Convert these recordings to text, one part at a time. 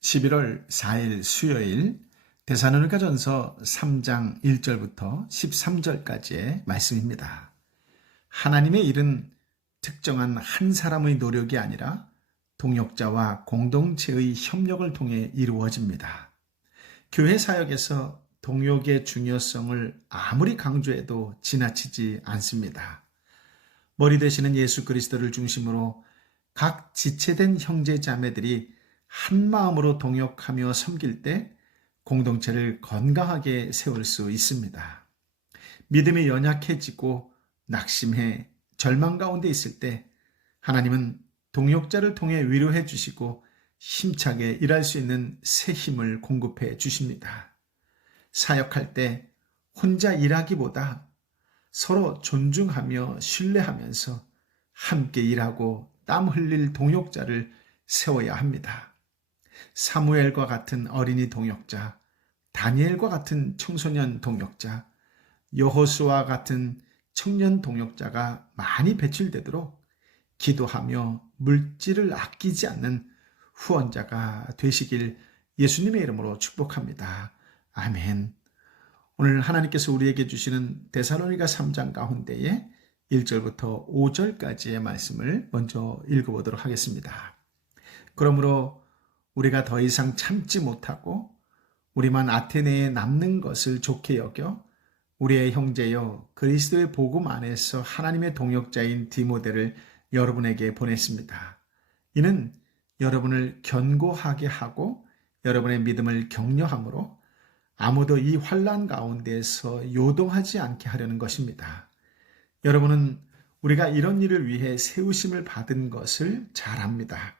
11월 4일 수요일 대사로니가 전서 3장 1절부터 13절까지의 말씀입니다. 하나님의 일은 특정한 한 사람의 노력이 아니라 동역자와 공동체의 협력을 통해 이루어집니다. 교회 사역에서 동역의 중요성을 아무리 강조해도 지나치지 않습니다. 머리 되시는 예수 그리스도를 중심으로 각 지체된 형제 자매들이 한 마음으로 동역하며 섬길 때 공동체를 건강하게 세울 수 있습니다. 믿음이 연약해지고 낙심해 절망 가운데 있을 때 하나님은 동역자를 통해 위로해 주시고 힘차게 일할 수 있는 새 힘을 공급해 주십니다. 사역할 때 혼자 일하기보다 서로 존중하며 신뢰하면서 함께 일하고 땀 흘릴 동역자를 세워야 합니다. 사무엘과 같은 어린이 동역자, 다니엘과 같은 청소년 동역자, 여호수와 같은 청년 동역자가 많이 배출되도록 기도하며 물질을 아끼지 않는 후원자가 되시길 예수님의 이름으로 축복합니다. 아멘. 오늘 하나님께서 우리에게 주시는 데살로니가 3장 가운데에 1절부터 5절까지의 말씀을 먼저 읽어보도록 하겠습니다. 그러므로 우리가 더 이상 참지 못하고 우리만 아테네에 남는 것을 좋게 여겨 우리의 형제여 그리스도의 복음 안에서 하나님의 동역자인 디모데를 여러분에게 보냈습니다. 이는 여러분을 견고하게 하고 여러분의 믿음을 격려함으로 아무도 이 환란 가운데서 요동하지 않게 하려는 것입니다. 여러분은 우리가 이런 일을 위해 세우심을 받은 것을 잘 압니다.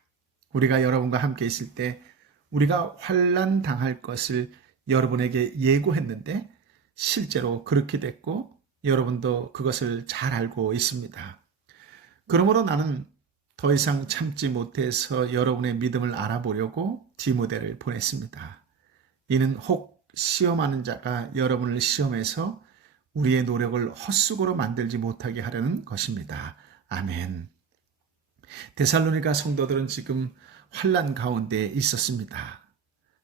우리가 여러분과 함께 있을 때 우리가 환란 당할 것을 여러분에게 예고했는데 실제로 그렇게 됐고 여러분도 그것을 잘 알고 있습니다. 그러므로 나는 더 이상 참지 못해서 여러분의 믿음을 알아보려고 디모데를 보냈습니다. 이는 혹 시험하는 자가 여러분을 시험해서 우리의 노력을 헛수고로 만들지 못하게 하려는 것입니다. 아멘. 데살로니가 성도들은 지금 환란 가운데 있었습니다.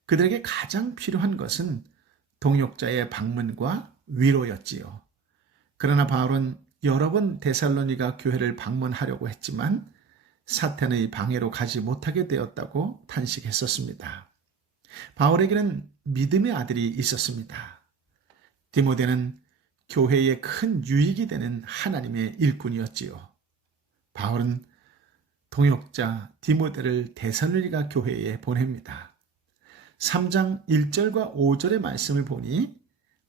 그들에게 가장 필요한 것은 동역자의 방문과 위로였지요. 그러나 바울은 여러 번 데살로니가 교회를 방문하려고 했지만 사탄의 방해로 가지 못하게 되었다고 탄식했었습니다. 바울에게는 믿음의 아들이 있었습니다. 디모데는 교회에 큰 유익이 되는 하나님의 일꾼이었지요. 바울은 동역자 디모데를 데살로니가 교회에 보냅니다. 3장 1절과 5절의 말씀을 보니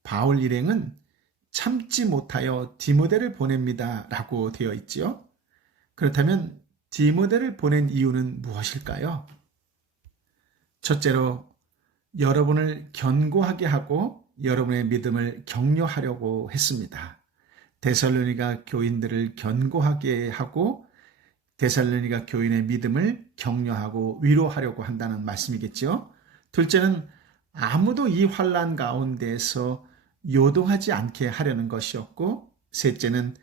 바울 일행은 참지 못하여 디모데를 보냅니다. 라고 되어 있지요. 그렇다면 디모데를 보낸 이유는 무엇일까요? 첫째로 여러분을 견고하게 하고 여러분의 믿음을 격려하려고 했습니다. 데살로니가 교인들을 견고하게 하고 데살로니가 교인의 믿음을 격려하고 위로하려고 한다는 말씀이겠죠. 둘째는 아무도 이 환란 가운데서 요동하지 않게 하려는 것이었고 셋째는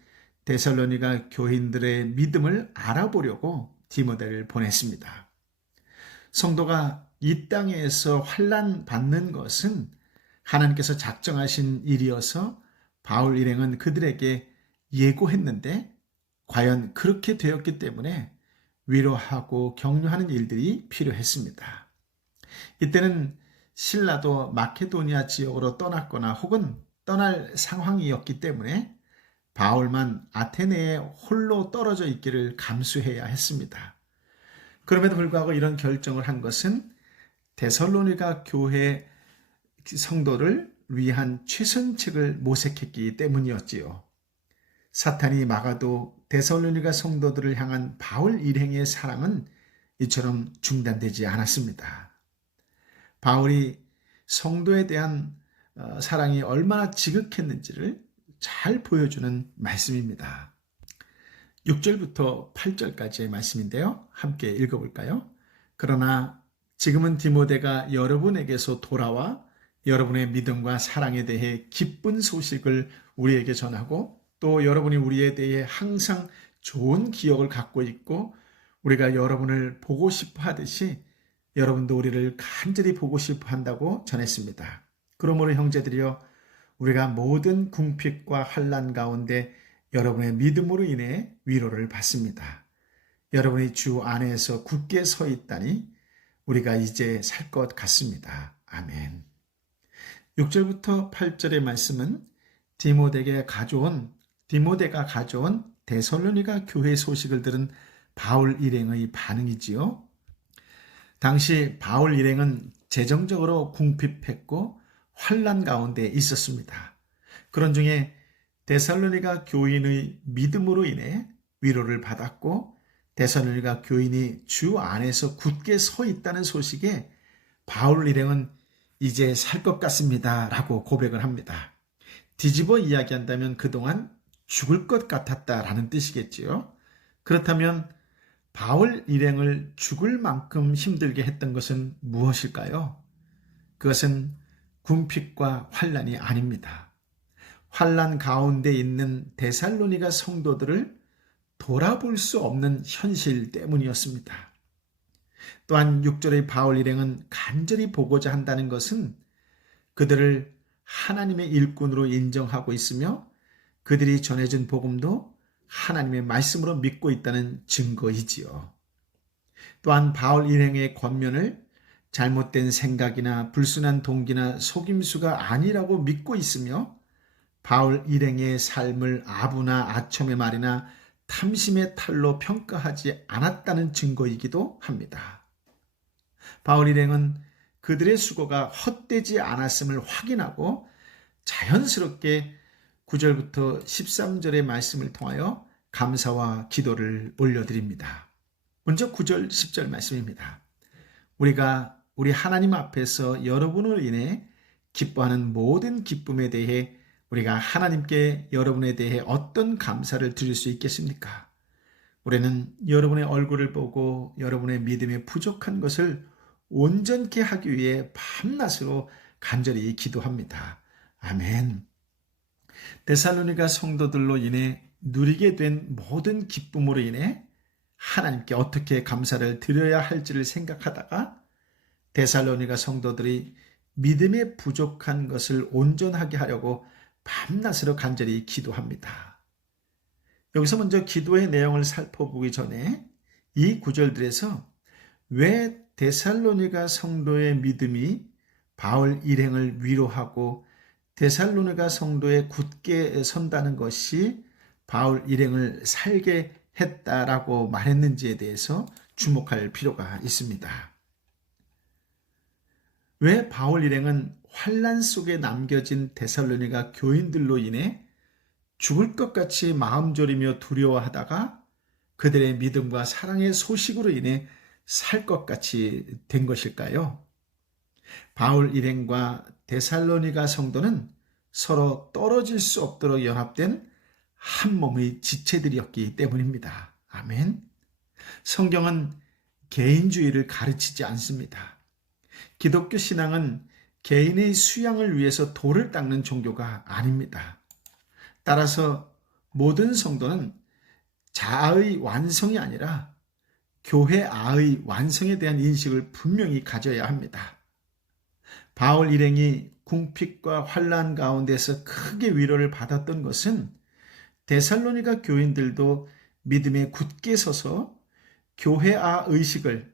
데살로니가 교인들의 믿음을 알아보려고 디모데를 보냈습니다. 성도가 이 땅에서 환란 받는 것은 하나님께서 작정하신 일이어서 바울 일행은 그들에게 예고했는데 과연 그렇게 되었기 때문에 위로하고 격려하는 일들이 필요했습니다. 이때는 신라도 마케도니아 지역으로 떠났거나 혹은 떠날 상황이었기 때문에 바울만 아테네에 홀로 떨어져 있기를 감수해야 했습니다. 그럼에도 불구하고 이런 결정을 한 것은 데살로니가 교회 성도를 위한 최선책을 모색했기 때문이었지요. 사탄이 막아도 데살로니가 성도들을 향한 바울 일행의 사랑은 이처럼 중단되지 않았습니다. 바울이 성도에 대한 어, 사랑이 얼마나 지극했는지를 잘 보여주는 말씀입니다. 6절부터 8절까지의 말씀인데요. 함께 읽어볼까요? 그러나 지금은 디모데가 여러분에게서 돌아와 여러분의 믿음과 사랑에 대해 기쁜 소식을 우리에게 전하고 또 여러분이 우리에 대해 항상 좋은 기억을 갖고 있고 우리가 여러분을 보고 싶어 하듯이 여러분도 우리를 간절히 보고 싶어 한다고 전했습니다. 그러므로 형제들이여 우리가 모든 궁핍과 환란 가운데 여러분의 믿음으로 인해 위로를 받습니다. 여러분이 주 안에서 굳게 서 있다니 우리가 이제 살 것 같습니다. 아멘. 6절부터 8절의 말씀은 디모데에게 가져온 디모데가 가져온 데살로니가 교회 소식을 들은 바울 일행의 반응이지요. 당시 바울 일행은 재정적으로 궁핍했고 환란 가운데 있었습니다. 그런 중에 데살로니가 교인의 믿음으로 인해 위로를 받았고 데살로니가 교인이 주 안에서 굳게 서 있다는 소식에 바울 일행은 이제 살 것 같습니다. 라고 고백을 합니다. 뒤집어 이야기한다면 그동안 죽을 것 같았다라는 뜻이겠지요. 그렇다면 바울 일행을 죽을 만큼 힘들게 했던 것은 무엇일까요? 그것은 궁핍과 환란이 아닙니다. 환란 가운데 있는 데살로니가 성도들을 돌아볼 수 없는 현실 때문이었습니다. 또한 6절의 바울 일행은 간절히 보고자 한다는 것은 그들을 하나님의 일꾼으로 인정하고 있으며 그들이 전해준 복음도 하나님의 말씀으로 믿고 있다는 증거이지요. 또한 바울 일행의 권면을 잘못된 생각이나 불순한 동기나 속임수가 아니라고 믿고 있으며 바울 일행의 삶을 아부나 아첨의 말이나 탐심의 탈로 평가하지 않았다는 증거이기도 합니다. 바울 일행은 그들의 수고가 헛되지 않았음을 확인하고 자연스럽게 9절부터 13절의 말씀을 통하여 감사와 기도를 올려드립니다. 먼저 9절, 10절 말씀입니다. 우리가 우리 하나님 앞에서 여러분을 인해 기뻐하는 모든 기쁨에 대해 우리가 하나님께 여러분에 대해 어떤 감사를 드릴 수 있겠습니까? 우리는 여러분의 얼굴을 보고 여러분의 믿음에 부족한 것을 온전케 하기 위해 밤낮으로 간절히 기도합니다. 아멘. 데살로니가 성도들로 인해 누리게 된 모든 기쁨으로 인해 하나님께 어떻게 감사를 드려야 할지를 생각하다가 데살로니가 성도들이 믿음에 부족한 것을 온전하게 하려고 밤낮으로 간절히 기도합니다. 여기서 먼저 기도의 내용을 살펴보기 전에 이 구절들에서 왜 데살로니가 성도의 믿음이 바울 일행을 위로하고 데살로니가 성도에 굳게 선다는 것이 바울 일행을 살게 했다라고 말했는지에 대해서 주목할 필요가 있습니다. 왜 바울 일행은 환란 속에 남겨진 데살로니가 교인들로 인해 죽을 것 같이 마음 졸이며 두려워하다가 그들의 믿음과 사랑의 소식으로 인해 살 것 같이 된 것일까요? 바울 일행과 데살로니가 성도는 서로 떨어질 수 없도록 연합된 한 몸의 지체들이었기 때문입니다. 아멘. 성경은 개인주의를 가르치지 않습니다. 기독교 신앙은 개인의 수양을 위해서 돌을 닦는 종교가 아닙니다. 따라서 모든 성도는 자아의 완성이 아니라 교회 아의 완성에 대한 인식을 분명히 가져야 합니다. 바울 일행이 궁핍과 환란 가운데서 크게 위로를 받았던 것은 데살로니가 교인들도 믿음에 굳게 서서 교회아 의식을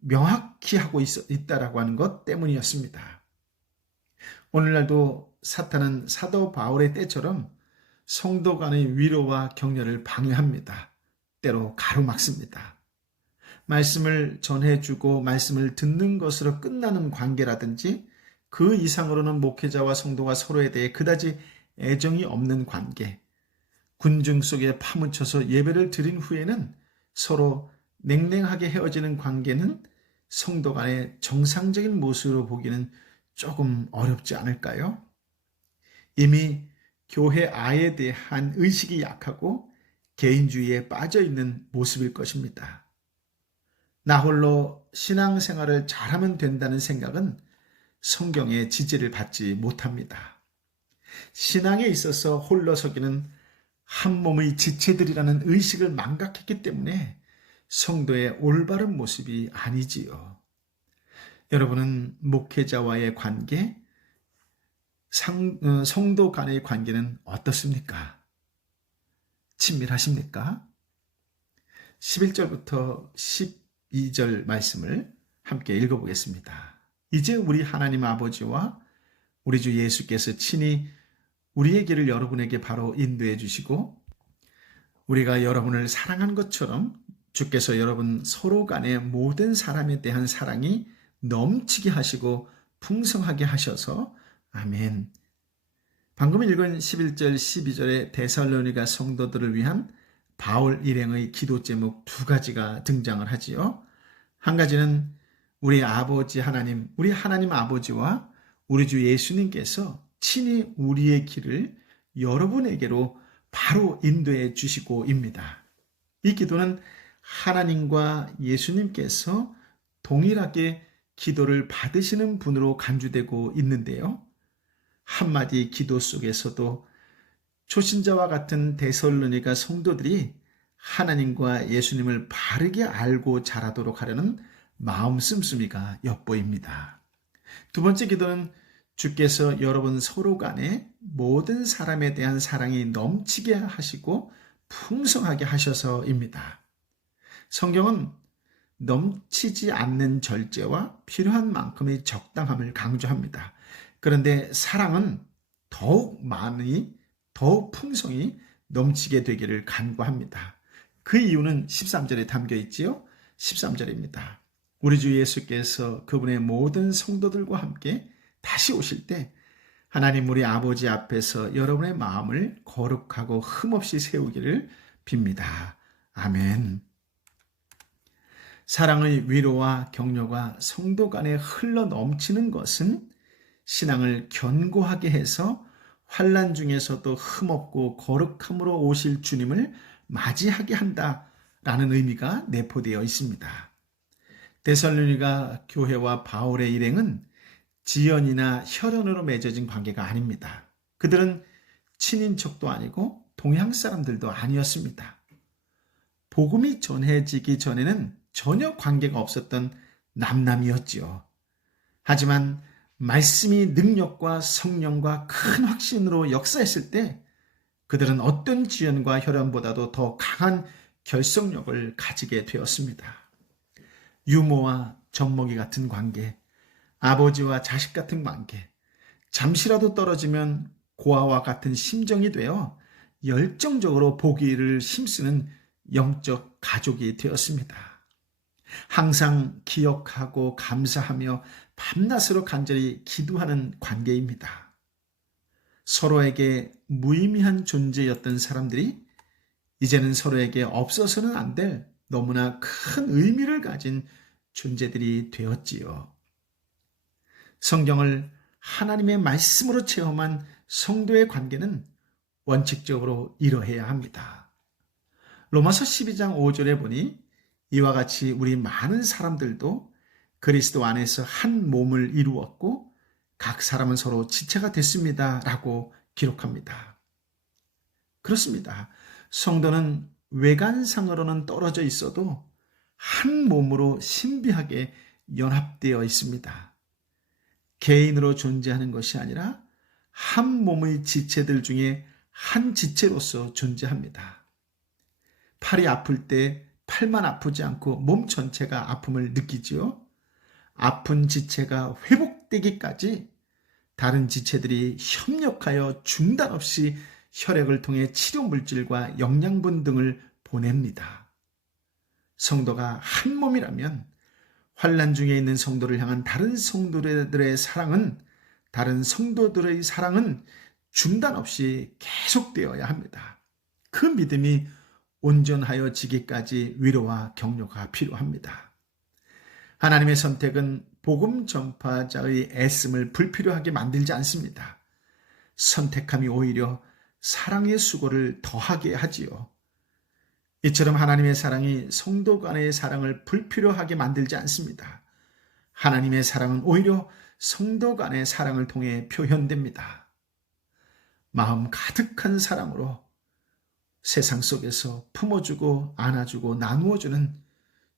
명확히 하고 있, 다라고 하는 것 때문이었습니다. 오늘날도 사탄은 사도 바울의 때처럼 성도 간의 위로와 격려를 방해합니다. 때로 가로막습니다. 말씀을 전해주고 말씀을 듣는 것으로 끝나는 관계라든지 그 이상으로는 목회자와 성도가 서로에 대해 그다지 애정이 없는 관계, 군중 속에 파묻혀서 예배를 드린 후에는 서로 냉랭하게 헤어지는 관계는 성도 간의 정상적인 모습으로 보기는 조금 어렵지 않을까요? 이미 교회 아에 대한 의식이 약하고 개인주의에 빠져 있는 모습일 것입니다. 나 홀로 신앙생활을 잘하면 된다는 생각은 성경의 지지를 받지 못합니다. 신앙에 있어서 홀로 서기는 한 몸의 지체들이라는 의식을 망각했기 때문에 성도의 올바른 모습이 아니지요. 여러분은 목회자와의 관계, 상, 어, 성도 간의 관계는 어떻습니까? 친밀하십니까? 11절부터 12절 말씀을 함께 읽어보겠습니다. 이제 우리 하나님 아버지와 우리 주 예수께서 친히 우리의 길을 여러분에게 바로 인도해 주시고 우리가 여러분을 사랑한 것처럼 주께서 여러분 서로 간의 모든 사람에 대한 사랑이 넘치게 하시고 풍성하게 하셔서 아멘. 방금 읽은 11절 12절의 데살로니가 성도들을 위한 바울 일행의 기도 제목 두 가지가 등장을 하지요. 한 가지는 우리 아버지 하나님, 우리 하나님 아버지와 우리 주 예수님께서 친히 우리의 길을 여러분에게로 바로 인도해 주시고입니다. 이 기도는 하나님과 예수님께서 동일하게 기도를 받으시는 분으로 간주되고 있는데요. 한마디 기도 속에서도 초신자와 같은 데설로니가 성도들이 하나님과 예수님을 바르게 알고 자라도록 하려는 마음 씀씀이가 엿보입니다. 두 번째 기도는 주께서 여러분 서로 간에 모든 사람에 대한 사랑이 넘치게 하시고 풍성하게 하셔서입니다. 성경은 넘치지 않는 절제와 필요한 만큼의 적당함을 강조합니다. 그런데 사랑은 더욱 많이, 더욱 풍성히 넘치게 되기를 간구합니다. 그 이유는 13절에 담겨 있지요. 13절입니다. 우리 주 예수께서 그분의 모든 성도들과 함께 다시 오실 때 하나님 우리 아버지 앞에서 여러분의 마음을 거룩하고 흠없이 세우기를 빕니다. 아멘. 사랑의 위로와 격려가 성도 간에 흘러 넘치는 것은 신앙을 견고하게 해서 환란 중에서도 흠없고 거룩함으로 오실 주님을 맞이하게 한다라는 의미가 내포되어 있습니다. 데살로니가 교회와 바울의 일행은 지연이나 혈연으로 맺어진 관계가 아닙니다. 그들은 친인척도 아니고 동양 사람들도 아니었습니다. 복음이 전해지기 전에는 전혀 관계가 없었던 남남이었지요. 하지만 말씀이 능력과 성령과 큰 확신으로 역사했을 때 그들은 어떤 지연과 혈연보다도 더 강한 결속력을 가지게 되었습니다. 유모와 젖먹이 같은 관계, 아버지와 자식 같은 관계, 잠시라도 떨어지면 고아와 같은 심정이 되어 열정적으로 보기를 힘쓰는 영적 가족이 되었습니다. 항상 기억하고 감사하며 밤낮으로 간절히 기도하는 관계입니다. 서로에게 무의미한 존재였던 사람들이 이제는 서로에게 없어서는 안 될 너무나 큰 의미를 가진 존재들이 되었지요. 성경을 하나님의 말씀으로 체험한 성도의 관계는 원칙적으로 이러해야 합니다. 로마서 12장 5절에 보니 이와 같이 우리 많은 사람들도 그리스도 안에서 한 몸을 이루었고 각 사람은 서로 지체가 됐습니다. 라고 기록합니다. 그렇습니다. 성도는 외관상으로는 떨어져 있어도 한 몸으로 신비하게 연합되어 있습니다. 개인으로 존재하는 것이 아니라 한 몸의 지체들 중에 한 지체로서 존재합니다. 팔이 아플 때 팔만 아프지 않고 몸 전체가 아픔을 느끼지요. 아픈 지체가 회복되기까지 다른 지체들이 협력하여 중단 없이 혈액을 통해 치료 물질과 영양분 등을 보냅니다. 성도가 한 몸이라면 환란 중에 있는 성도를 향한 다른 성도들의 사랑은 다른 성도들의 사랑은 중단 없이 계속되어야 합니다. 그 믿음이 온전하여 지기까지 위로와 격려가 필요합니다. 하나님의 선택은 복음 전파자의 애씀을 불필요하게 만들지 않습니다. 선택함이 오히려 사랑의 수고를 더하게 하지요. 이처럼 하나님의 사랑이 성도 간의 사랑을 불필요하게 만들지 않습니다. 하나님의 사랑은 오히려 성도 간의 사랑을 통해 표현됩니다. 마음 가득한 사랑으로 세상 속에서 품어주고 안아주고 나누어주는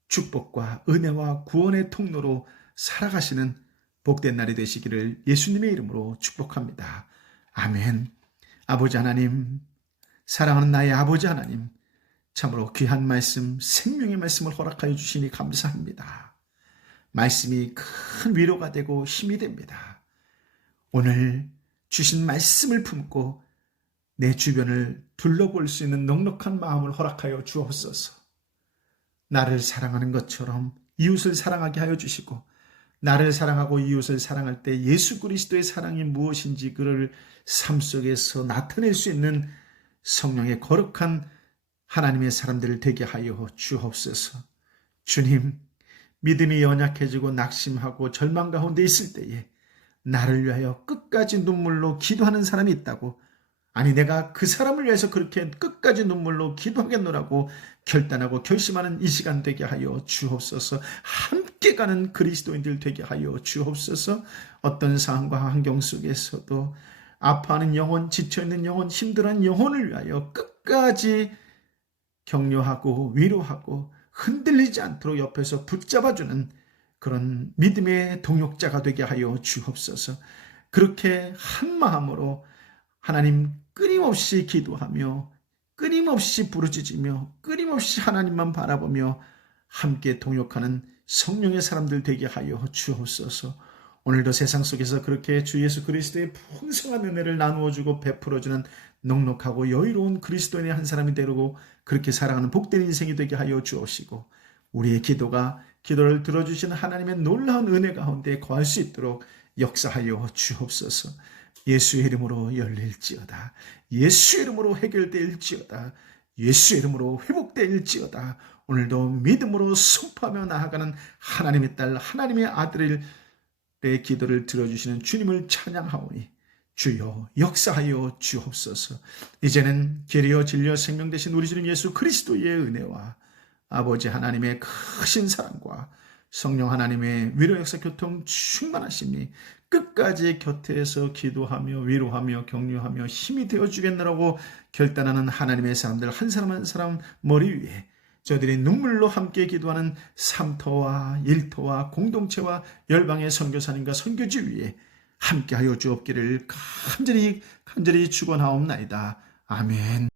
축복과 은혜와 구원의 통로로 살아가시는 복된 날이 되시기를 예수님의 이름으로 축복합니다. 아멘. 아버지 하나님, 사랑하는 나의 아버지 하나님, 참으로 귀한 말씀, 생명의 말씀을 허락하여 주시니 감사합니다. 말씀이 큰 위로가 되고 힘이 됩니다. 오늘 주신 말씀을 품고 내 주변을 둘러볼 수 있는 넉넉한 마음을 허락하여 주옵소서. 나를 사랑하는 것처럼 이웃을 사랑하게 하여 주시고, 나를 사랑하고 이웃을 사랑할 때 예수 그리스도의 사랑이 무엇인지 그를 삶 속에서 나타낼 수 있는 성령의 거룩한 하나님의 사람들을 되게 하여 주옵소서. 주님, 믿음이 연약해지고 낙심하고 절망 가운데 있을 때에 나를 위하여 끝까지 눈물로 기도하는 사람이 있다고 아니 내가 그 사람을 위해서 그렇게 끝까지 눈물로 기도하겠노라고 결단하고 결심하는 이 시간 되게 하여 주옵소서 함께 가는 그리스도인들 되게 하여 주옵소서 어떤 상황과 환경 속에서도 아파하는 영혼 지쳐있는 영혼 힘들어하는 영혼을 위하여 끝까지 격려하고 위로하고 흔들리지 않도록 옆에서 붙잡아주는 그런 믿음의 동역자가 되게 하여 주옵소서. 그렇게 한 마음으로 하나님 끊임없이 기도하며 끊임없이 부르짖으며 끊임없이 하나님만 바라보며 함께 동역하는 성령의 사람들 되게 하여 주옵소서. 오늘도 세상 속에서 그렇게 주 예수 그리스도의 풍성한 은혜를 나누어 주고 베풀어 주는 넉넉하고 여유로운 그리스도인의 한 사람이 되고 그렇게 살아가는 복된 인생이 되게 하여 주옵시고 우리의 기도가 기도를 들어주시는 하나님의 놀라운 은혜 가운데 거할 수 있도록 역사하여 주옵소서. 예수의 이름으로 열릴지어다. 예수의 이름으로 해결될지어다. 예수의 이름으로 회복될지어다. 오늘도 믿음으로 선포하며 나아가는 하나님의 딸, 하나님의 아들의 기도를 들어주시는 주님을 찬양하오니 주여 역사하여 주옵소서. 이제는 계리어 진리어 생명 되신 우리 주님 예수 그리스도의 은혜와 아버지 하나님의 크신 사랑과 성령 하나님의 위로 역사 교통 충만하심이 끝까지 곁에서 기도하며 위로하며 격려하며 힘이 되어 주겠느라고 결단하는 하나님의 사람들 한 사람 한 사람 머리 위에 저들이 눈물로 함께 기도하는 삼터와 일터와 공동체와 열방의 선교사님과 선교지 위에 함께하여 주옵기를 간절히 간절히 축원하옵나이다. 아멘.